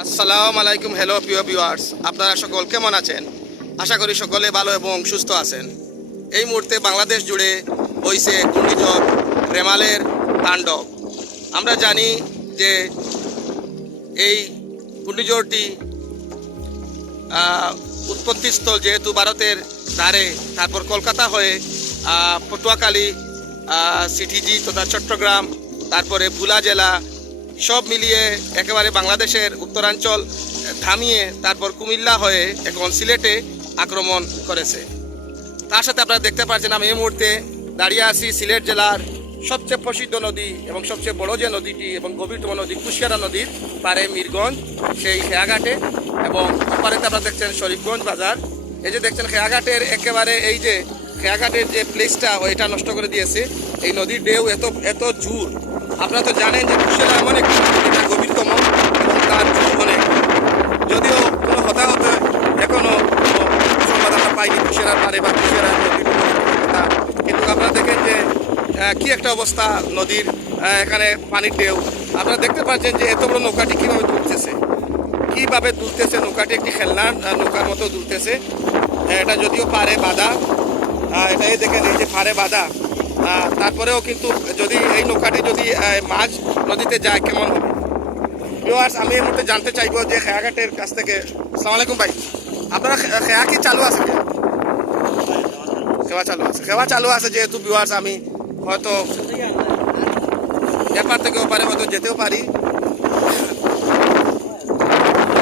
আসসালামু আলাইকুম হ্যালো প্রিয় ভিউয়ার্স আপনারা সকল কেমন আছেন? আশা করি সকলে ভালো এবং সুস্থ আছেন। এই মুহূর্তে বাংলাদেশ জুড়ে হইছে ঘূর্ণিঝড় রেমালের তাণ্ডব। আমরা জানি যে এই ঘূর্ণিঝড়টি উৎপত্তিস্থল যেহেতু ভারতের ধারে, তারপর কলকাতা হয়ে পটুয়াখালী সিটিজি তথা চট্টগ্রাম, তারপরে ভুলা জেলা সব মিলিয়ে একেবারে বাংলাদেশের উত্তরাঞ্চল থামিয়ে তারপর কুমিল্লা হয়ে এখন সিলেটে আক্রমণ করেছে। তার সাথে আপনারা দেখতে পাচ্ছেন, আমি এই মুহূর্তে দাঁড়িয়ে আছি সিলেট জেলার সবচেয়ে প্রসিদ্ধ নদী এবং সবচেয়ে বড় যে নদীটি এবং গভীরতম নদী কুশিয়ারা নদীর পারে মিরগঞ্জ, সেই খেয়াঘাটে এবং অপারেতে আপনারা দেখছেন শরীফগঞ্জ বাজার। এই যে দেখছেন খেয়াঘাটের একেবারে এই যে, খেয়াঘাটের যে প্লেসটা ওইটা নষ্ট করে দিয়েছে। এই নদীর ঢেউ এত এত জোর আপনারা তো জানেন যে কুশিয়ারা এমন একটি গভীরতম এবং তার অনেক যদিও কোনো হতাহত এখনও কোনো সংবাদ পাইনি কুশিয়ারার পারে বা কুশিয়ারার নদীর কিন্তু আপনারা দেখেন যে কি একটা অবস্থা নদীর এখানে পানির ঢেউ। আপনারা দেখতে পাচ্ছেন যে এত বড় নৌকাটি কীভাবে তুলতেছে কীভাবে তুলতেছে নৌকাটি একটি খেলনার আহ, নৌকার মতো তুলতেছে এটা যদিও পারে বাধা। এটাই দেখেন এই যে পারে বাধা। তারপরেও কিন্তু যদি এই নৌকাটি যদি মাছ নদীতে যায়, কেমন হবে? ভিউয়ার্স আমি এর মধ্যে জানতে চাইব যে খেয়াঘাটের কাছ থেকে সালাম আলাইকুম ভাই। আপনারা খেয়া কি চালু আছে? খেওয়া চালু আছে। খেওয়া চালু আছে যেহেতু ভিউয়ার্স আমি হয়তো এপার থেকে ওপারে হয়তো যেতেও পারি।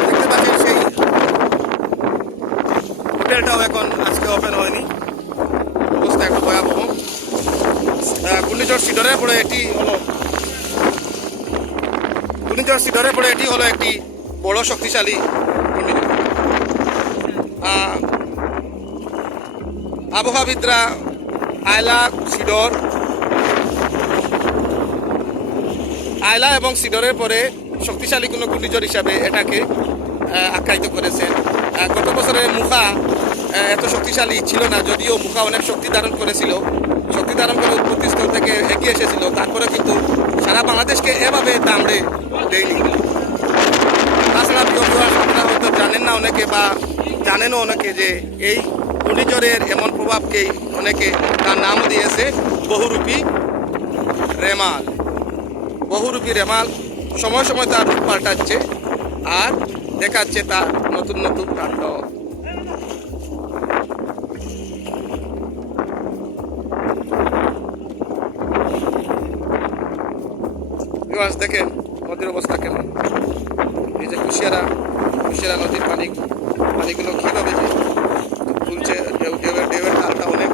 দেখতে পাচ্ছেন সেই হোটেলটাও এখন আজকে ওপেন হয়নি অবস্থা একটু ভয়াবহ আহ, সিডরের পরে এটি হলো ঘূর্ণিঝড় সিডরে পড়ে এটি হলো একটি বড় শক্তিশালী আয়লা, সিডর, আয়লা এবং সিডরের পরে শক্তিশালী কোনো ঘূর্ণিঝড় হিসাবে এটাকে আখ্যায়িত করেছেন। গত বছরে মুখা এত শক্তিশালী ছিল না, যদিও মুখা অনেক শক্তি ধারণ করেছিল। শক্তি ধারণ করে উৎপত্তি থেকে এগিয়ে এসেছিল। তারপরে কিন্তু সারা বাংলাদেশকে এভাবে দামড়ে দেয়নি। তাছাড়া আপনারা হয়তো জানেন না অনেকে বা জানেনও অনেকে যে এই ঘূর্ণিঝড়ের এমন প্রভাবকেই অনেকে তার নাম দিয়েছে, বহুরূপী রেমাল। বহুরূপী রেমাল সময় সময় তার রূপ পাল্টাচ্ছে আর দেখাচ্ছে তার নতুন নতুন কাণ্ড। ভিউয়ার্স দেখেন নদীর অবস্থা কেমন? এই যে কুশিয়ারা কুশিয়ারা নদীর পানি পানিগুলো কীভাবে যে তুলছে ঢেউ, ঢেউয়ের তালটা অনেক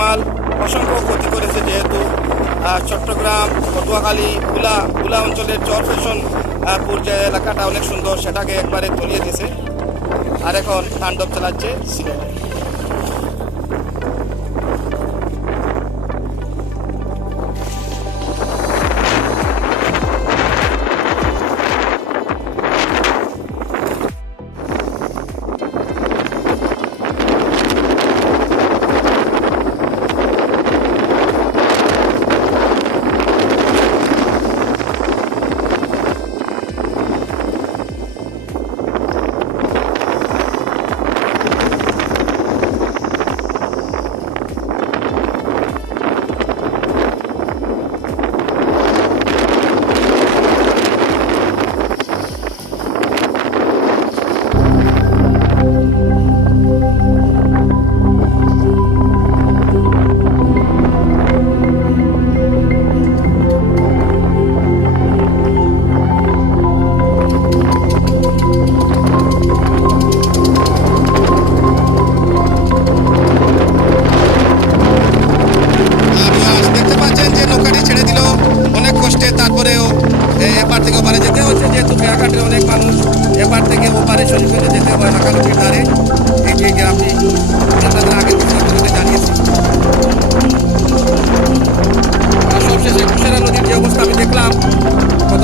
বহুরূপী অসংখ্য ক্ষতি করেছে যেহেতু চট্টগ্রাম, পটুয়াখালী গুলা গুলা অঞ্চলের চর ফ্যাশন পর্যায়ে এলাকাটা অনেক সুন্দর, সেটাকে একবারে তলিয়ে দিয়েছে। আর এখন তাণ্ডব চালাচ্ছে সিলেটে। মানুষজনকে যেতে পারে না কালো ধারে এগিয়ে গিয়ে আপনি আপনাদের আগে ছাত্রদের জানিয়েছি সবশেষে খুশেরা নদীর যে অবস্থা আমি দেখলাম গত